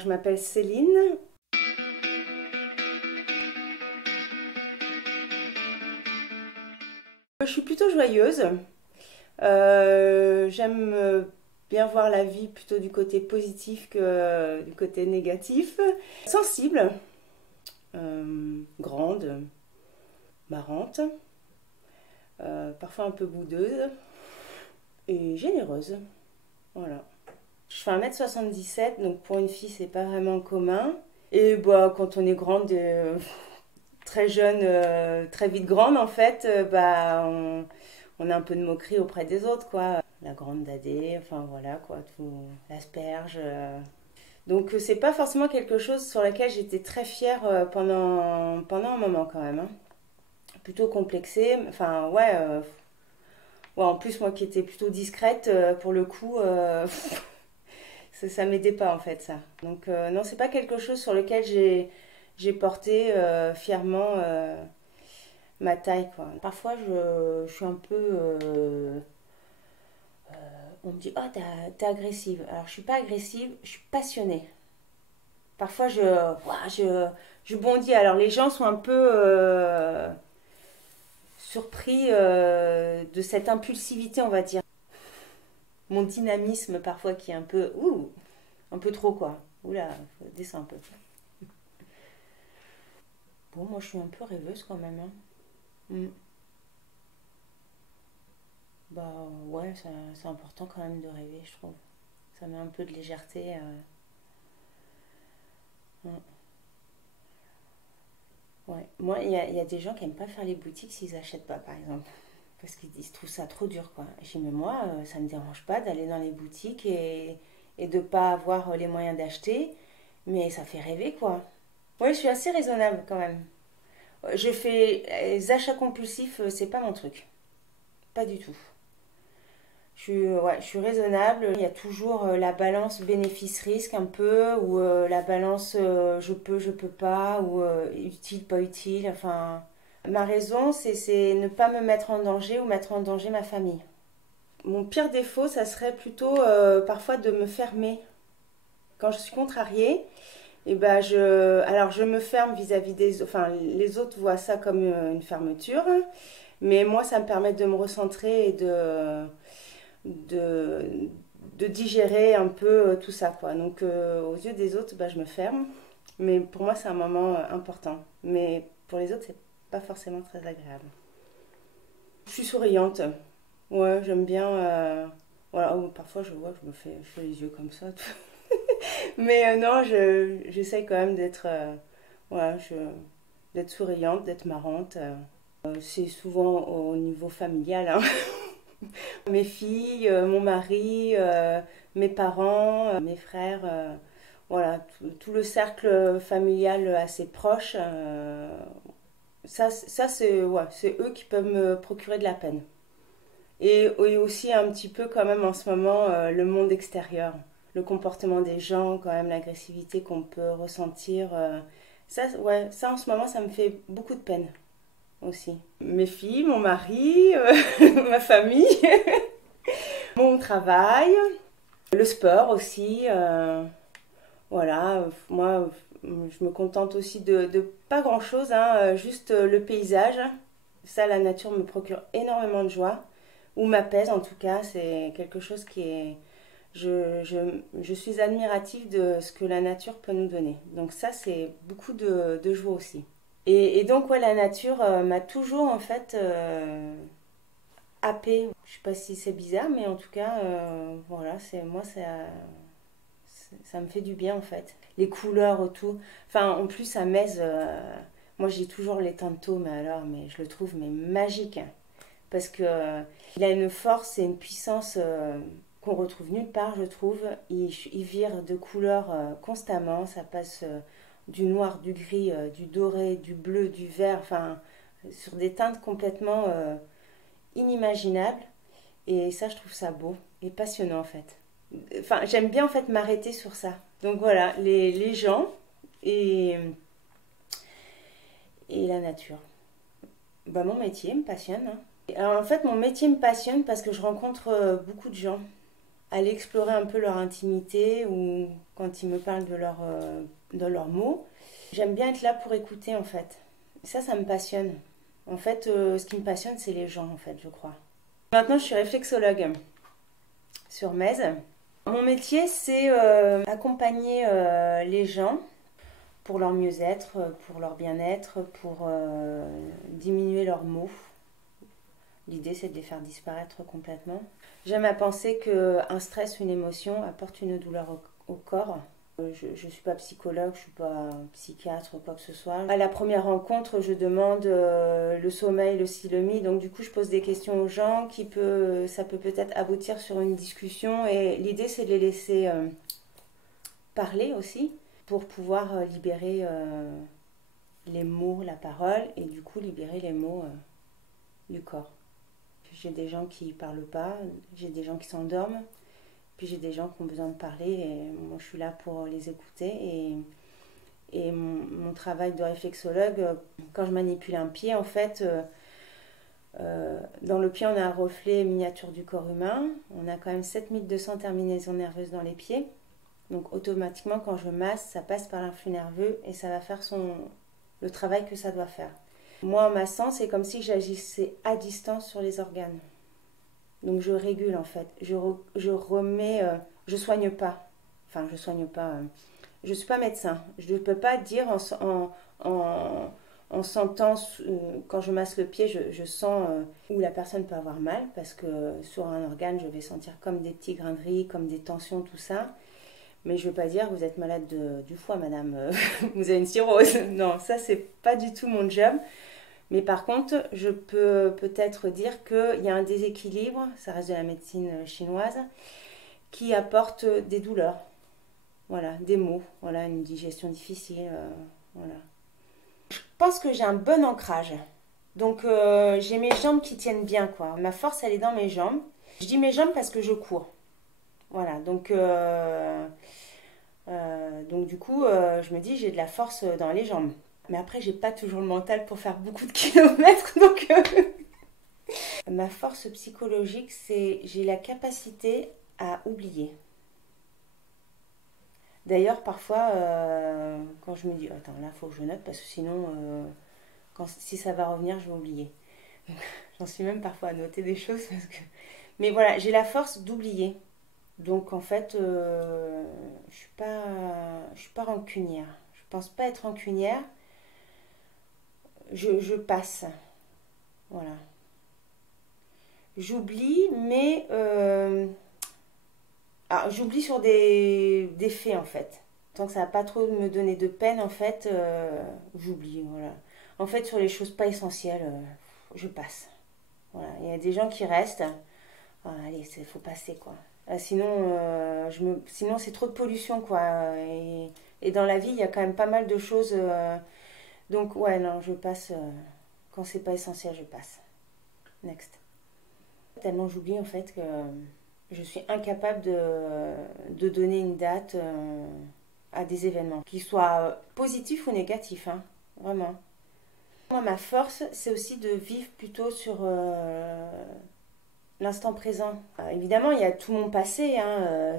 Je m'appelle Céline. Je suis plutôt joyeuse. J'aime bien voir la vie plutôt du côté positif que du côté négatif. Sensible, grande, marrante, parfois un peu boudeuse et généreuse. Voilà. Je fais 1,77 m, donc pour une fille, c'est pas vraiment commun. Et bah, quand on est grande, très jeune, très vite grande, en fait, on a un peu de moquerie auprès des autres, quoi. La grande dadé, enfin voilà, quoi, tout, l'asperge. Donc, c'est pas forcément quelque chose sur lequel j'étais très fière pendant un moment, quand même, hein. Plutôt complexée, enfin, ouais. Ouais, en plus, moi qui étais plutôt discrète, pour le coup, ça m'aidait pas en fait ça. Donc non, c'est pas quelque chose sur lequel j'ai porté fièrement ma taille quoi. Parfois je suis un peu on me dit oh t'es agressive. Alors je suis pas agressive, je suis passionnée. Parfois ouah, je bondis. Alors les gens sont un peu surpris de cette impulsivité on va dire. Mon dynamisme parfois qui est un peu un peu trop quoi. Oula, descends un peu. Bon, moi je suis un peu rêveuse quand même, hein. Mm. Bah ouais, c'est important quand même de rêver, je trouve. Ça met un peu de légèreté. Mm. Ouais. Moi, il y a des gens qui aiment pas faire les boutiques s'ils achètent pas, par exemple. Parce qu'ils se trouvent ça trop dur, quoi. Je dis, mais moi, ça me dérange pas d'aller dans les boutiques et de pas avoir les moyens d'acheter. Mais ça fait rêver, quoi. Ouais, je suis assez raisonnable quand même. Je fais les achats compulsifs, c'est pas mon truc. Pas du tout. Ouais, je suis raisonnable. Il y a toujours la balance bénéfice-risque un peu, ou la balance je peux pas, ou utile, pas utile. Enfin, ma raison, c'est ne pas me mettre en danger ou mettre en danger ma famille. Mon pire défaut, ça serait plutôt parfois de me fermer. Quand je suis contrariée, et ben alors je me ferme vis-à-vis des, enfin les autres voient ça comme une fermeture, mais moi ça me permet de me recentrer et de, de digérer un peu tout ça, quoi. Donc, aux yeux des autres, bah, je me ferme. Mais pour moi, c'est un moment important. Mais pour les autres, c'est pas forcément très agréable. Je suis souriante. Ouais, j'aime bien. Voilà, parfois, je vois que je fais les yeux comme ça. Mais non, j'essaye quand même d'être voilà, d'être souriante, d'être marrante. C'est souvent au niveau familial, hein. Mes filles, mon mari, mes parents, mes frères, voilà, tout le cercle familial assez proche. Ça c'est ouais, c'est eux qui peuvent me procurer de la peine. Et aussi un petit peu quand même en ce moment le monde extérieur, le comportement des gens, quand même l'agressivité qu'on peut ressentir. Ça, ouais, ça en ce moment ça me fait beaucoup de peine aussi. Mes filles, mon mari, ma famille. Mon travail, le sport aussi. Voilà, moi, je me contente aussi de pas grand-chose, hein, juste le paysage. Ça, la nature me procure énormément de joie, ou m'apaise en tout cas. C'est quelque chose qui est... je suis admirative de ce que la nature peut nous donner. Donc ça, c'est beaucoup de joie aussi. Et donc, ouais, la nature m'a toujours, en fait, happée. Je sais pas si c'est bizarre, mais en tout cas, voilà, c'est moi, ça me fait du bien en fait. Les couleurs autour. Enfin, en plus, à Metz, moi j'ai toujours les tantôt, mais alors, mais je le trouve mais magique, hein. Parce que il a une force et une puissance qu'on retrouve nulle part, je trouve. Il vire de couleurs constamment. Ça passe du noir, du gris, du doré, du bleu, du vert. Enfin, sur des teintes complètement inimaginables. Et ça, je trouve ça beau et passionnant en fait. Enfin, j'aime bien en fait m'arrêter sur ça. Donc voilà, les gens et, et la nature. Bah, mon métier me passionne, hein. Alors en fait, mon métier me passionne parce que je rencontre beaucoup de gens. aller explorer un peu leur intimité ou quand ils me parlent de leurs mots. J'aime bien être là pour écouter en fait. Ça me passionne. En fait, ce qui me passionne, c'est les gens en fait, je crois. Maintenant, je suis réflexologue sur Metz. Mon métier, c'est accompagner les gens pour leur mieux-être, pour leur bien-être, pour diminuer leurs maux. L'idée, c'est de les faire disparaître complètement. J'aime à penser qu'un stress, une émotion apporte une douleur au corps. Je ne suis pas psychologue, je ne suis pas psychiatre ou quoi que ce soit. À la première rencontre, je demande le sommeil, le silomie. Donc du coup, je pose des questions aux gens ça peut peut-être aboutir sur une discussion. Et l'idée, c'est de les laisser parler aussi pour pouvoir libérer les mots, la parole et du coup libérer les mots du corps. J'ai des gens qui ne parlent pas, j'ai des gens qui s'endorment, puis j'ai des gens qui ont besoin de parler et moi je suis là pour les écouter. Et mon travail de réflexologue, quand je manipule un pied, en fait, dans le pied on a un reflet miniature du corps humain, on a quand même 7200 terminaisons nerveuses dans les pieds. Donc automatiquement quand je masse, ça passe par l'influx nerveux et ça va faire le travail que ça doit faire. Moi, en massant, c'est comme si j'agissais à distance sur les organes. Donc, je régule, en fait. Je remets... je soigne pas. Enfin, je soigne pas... je suis pas médecin. Je ne peux pas dire en sentant... quand je masse le pied, je sens où la personne peut avoir mal. Parce que sur un organe, je vais sentir comme des petits grains de riz, comme des tensions, tout ça. Mais je ne veux pas dire, vous êtes malade du foie, madame. Vous avez une cirrhose. Non, ça, c'est pas du tout mon job. Mais par contre, je peux peut-être dire qu'il y a un déséquilibre, ça reste de la médecine chinoise, qui apporte des douleurs, voilà, des maux, voilà, une digestion difficile, voilà. Je pense que j'ai un bon ancrage. Donc j'ai mes jambes qui tiennent bien, quoi. Ma force, elle est dans mes jambes. Je dis mes jambes parce que je cours. Voilà, donc du coup, je me dis j'ai de la force dans les jambes. Mais après, j'ai pas toujours le mental pour faire beaucoup de kilomètres, donc ma force psychologique, c'est j'ai la capacité à oublier. D'ailleurs, parfois, quand je me dis attends, là, faut que je note parce que sinon, si ça va revenir, je vais oublier. J'en suis même parfois à noter des choses parce que. Mais voilà, j'ai la force d'oublier. Donc en fait, je suis pas rancunière. Je pense pas être rancunière. Je passe. Voilà. J'oublie, mais j'oublie sur des faits en fait. Tant que ça va pas trop me donner de peine, en fait, j'oublie. Voilà. En fait, sur les choses pas essentielles, je passe. Voilà. Il y a des gens qui restent. Ah, allez, il faut passer quoi. Sinon, sinon c'est trop de pollution quoi. Et dans la vie, il y a quand même pas mal de choses. Donc ouais, non, je passe. Quand c'est pas essentiel, je passe. Next. Tellement j'oublie en fait que je suis incapable de donner une date à des événements, qu'ils soient positifs ou négatifs, hein, vraiment. Moi, ma force, c'est aussi de vivre plutôt sur l'instant présent. Évidemment, il y a tout mon passé, hein,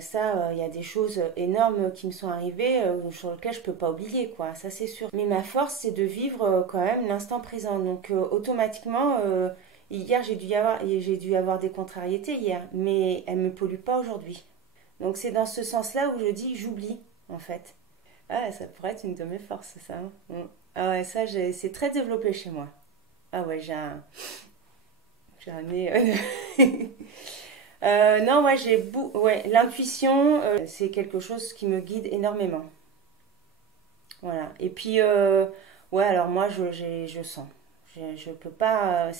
il y a des choses énormes qui me sont arrivées sur lesquelles je peux pas oublier, quoi, ça c'est sûr. Mais ma force, c'est de vivre quand même l'instant présent. Donc automatiquement, hier j'ai dû avoir des contrariétés hier, mais elles me polluent pas aujourd'hui. Donc c'est dans ce sens-là où je dis j'oublie, en fait. Ah, ça pourrait être une de mes forces, ça. Hein. Ah ouais, ça, c'est très développé chez moi. Ah ouais, j'ai un nez. Non, moi, ouais, l'intuition, c'est quelque chose qui me guide énormément. Voilà. Et puis, ouais, alors moi, je sens. Je peux pas.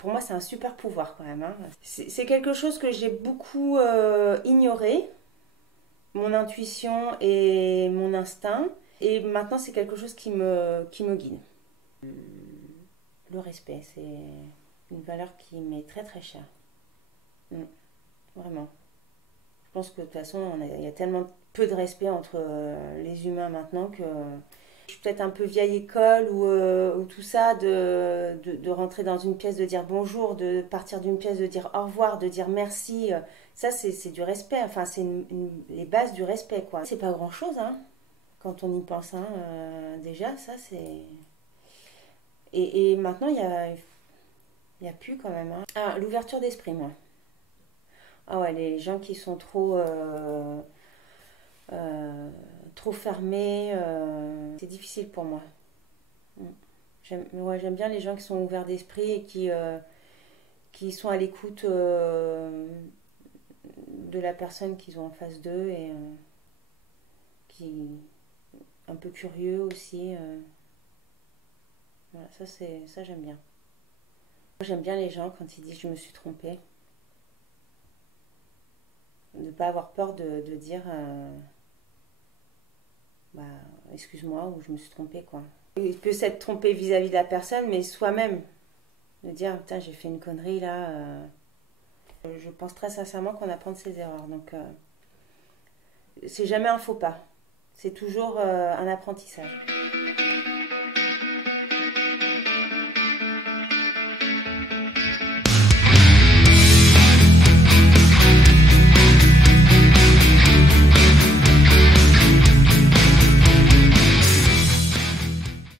Pour moi, c'est un super pouvoir quand même. Hein. C'est quelque chose que j'ai beaucoup ignoré, mon intuition et mon instinct. Et maintenant, c'est quelque chose qui me guide. Le respect, c'est une valeur qui m'est très très chère. Vraiment. Je pense que de toute façon, il y a tellement peu de respect entre les humains maintenant que Je suis peut-être un peu vieille école ou tout ça, de rentrer dans une pièce, de dire bonjour, de partir d'une pièce, de dire au revoir, de dire merci. Ça, c'est du respect. Enfin, c'est les bases du respect, quoi. C'est pas grand-chose, hein, quand on y pense, hein. Déjà, ça, c'est... Et maintenant, il y a plus quand même, hein. Ah, l'ouverture d'esprit, moi. Ah ouais, les gens qui sont euh, trop fermés, c'est difficile pour moi. Mm. Ouais, j'aime bien les gens qui sont ouverts d'esprit et qui sont à l'écoute de la personne qu'ils ont en face d'eux et qui un peu curieux aussi. Voilà, ça j'aime bien. J'aime bien les gens quand ils disent je me suis trompée, de ne pas avoir peur de dire bah, excuse-moi ou je me suis trompée, quoi. Il peut s'être trompé vis-à-vis de la personne, mais soi-même, de dire putain j'ai fait une connerie là. Je pense très sincèrement qu'on apprend de ses erreurs, donc c'est jamais un faux pas, c'est toujours un apprentissage.